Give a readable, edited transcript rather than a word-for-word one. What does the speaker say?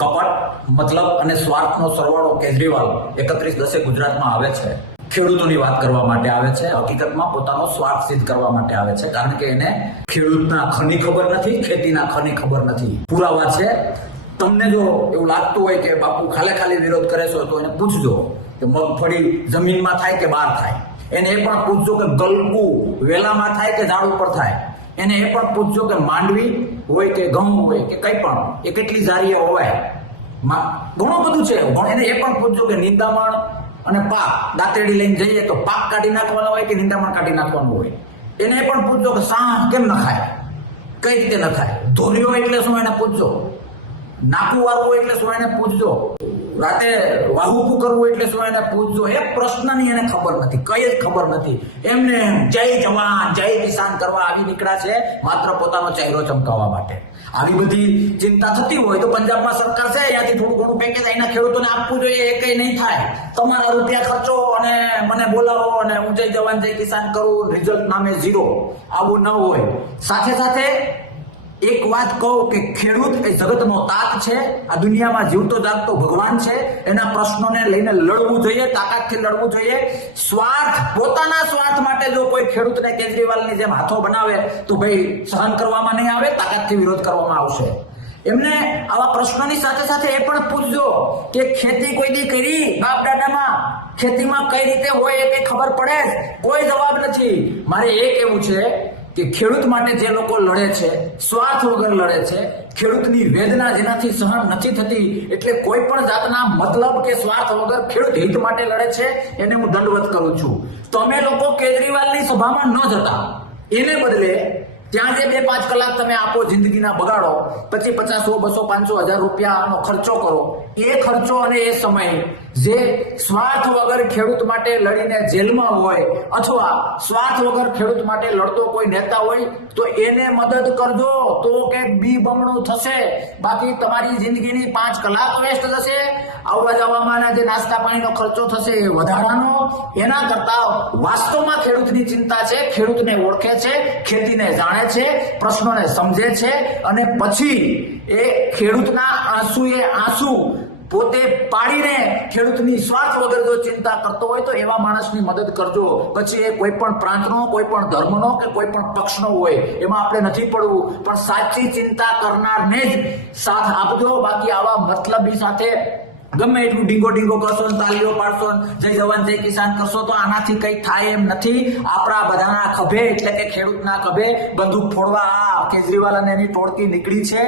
કપટ, મતલબ અને સ્વાર્થનો સરવાળો કેજરીવાલ 31/10 ગુજરાતમાં આવે છે, ખેડૂતોની વાત કરવા માટે આવે છે, હકીકતમાં પોતાનો સ્વાર્થ સિદ્ધ કરવા માટે આવે છે, કારણ કે એને ખેડૂતના ખની ખબર નથી, ખેતીના ખની ખબર નથી. પુરાવા છે. તમને જો એવું લાગતું હોય કે બાપુ ખાલી વિરોધ કરે છો, તો એને પૂછજો કે મગફળી જમીનમાં થાય કે બહાર થાય. એને એ પણ પૂછજો કે ગલકું વેલામાં થાય કે ઝાડ ઉપર થાય. એને એ પણ પૂછજો કે માંડવી હોય કે ઘઉં હોય કે કંઈ પણ એ કેટલી જારીએ હોવાય. ઘણું બધું છે. એને એ પણ પૂછજો કે નિંદામણ અને પાક દાંતેડી લઈને જઈએ તો પાક કાઢી નાખવાનો હોય કે નિંદામણ કાઢી નાખવાનું હોય. એને એ પણ પૂછજો કે સાહ કેમ નખાય, કઈ રીતે નખાય. ધોર્યો એટલે શું એને પૂછજો. નાકું વાળવું એટલે શું એને પૂછજો. રાતે વાહુકું કરવું એટલે શું એને પૂછજો. એ પ્રશ્નની એને ખબર નથી, કઈ જ ખબર નથી. એમને જય જવાન જય કિસાન કરવા આવી નીકળ્યા છે, માત્ર પોતાનો ચહેરો ચમકાવવા માટે. આવી બધી ચિંતા થતી હોય તો પંજાબમાં સરકાર છે, ત્યાંથી થોડું ઘણું પેકેજ અહીંના ખેડૂતોને આપવું જોઈએ. એ કઈ નહીં થાય. તમારા રૂપિયા ખર્ચો અને મને બોલાવો અને હું જય જવાન જય કિસાન કરું, રિઝલ્ટ નામે 0. આવું ન હોય. સાથે સાથે એક વાત કહું કે ખેડૂત એ જગતનો તાત છે. આ દુનિયામાં જીવતો જાગતો ભગવાન છે. એના પ્રશ્નોને લઈને લડવું જોઈએ, તાકાતથી લડવું જોઈએ. સ્વાર્થ, પોતાના સ્વાર્થ માટે જો કોઈ ખેડૂતને કેજરીવાલની જેમ હાથો બનાવે તો ભાઈ સહન કરવામાં નહીં આવે, તાકાતથી વિરોધ કરવામાં આવશે. એમને આવા પ્રશ્નોની સાથે સાથે એ પણ પૂછજો કે ખેતી કોઈ દી કરી બાપ દાદામાં, ખેતીમાં કઈ રીતે હોય એ કઈ ખબર પડે? કોઈ જવાબ નથી. મારે એ કહેવું છે કે ખેડૂત માટે જે લોકો લડે છે, સ્વાર્થ વગર લડે છે, ખેડૂતની વેદના જેનાથી સહન નથી થતી, એટલે કોઈ પણ જાતના મતલબ કે સ્વાર્થ વગર ખેડૂત હિત માટે લડે છે, એને હું દંડવત કરું છું. તમે લોકો કેજરીવાલની સભામાં ન જતા, એને બદલે ત્યાં જે 2-5 કલાક તમે આપો જિંદગીના બગાડો, પછી 50, 100, 200, 500, 1000 રૂપિયાનો ખર્ચો કરો. એ ખર્ચો અને એ સમય જે સ્વાર્થ વગર ખેડૂત માટે લડીને જેલમાં હોય, અથવા સ્વાર્થ વગર ખેડૂત માટે લડતો કોઈ નેતા હોય તો એને મદદ કરજો, તો કે બી બમણું થશે. બાકી તમારી જિંદગીની 5 કલાક વેસ્ટ થશે. આવવા જવામાં જે નાસ્તા પાણીનો ખર્ચો થશે એ વધારાનો. એના કરતા વાસ્તવમાં ખેડૂતની ચિંતા છે, ખેડૂતને ઓળખે છે, ખેતીને જાણે છે, પ્રશ્નોને સમજે છે, અને પછી એ ખેડૂતના આંસુ પોતે પાડીને ખેડૂતની સ્વાર્થ વગર જો ચિંતા કરતો હોય તો એવા માણસની મદદ કરજો. પછી એ કોઈ પણ પ્રાંતનો, કોઈ પણ ધર્મનો કે કોઈ પણ પક્ષનો હોય, એમાં આપણે નથી પડવું, પણ સાચી ચિંતા કરનારને જ સાથ આપજો. બાકી આવા મતલબી સાથે ગમે એટલું ડીંગો કરશો, તાલીઓ પાડશો, જય જવાન જય કિસાન કરશો તો આનાથી કઈ થાય એમ નથી. આપણા બધાના ખભે, એટલે કે ખેડૂતના ખભે બંદૂક ફોડવા કેજરીવાલ અને એની ટોળકી નીકળી છે.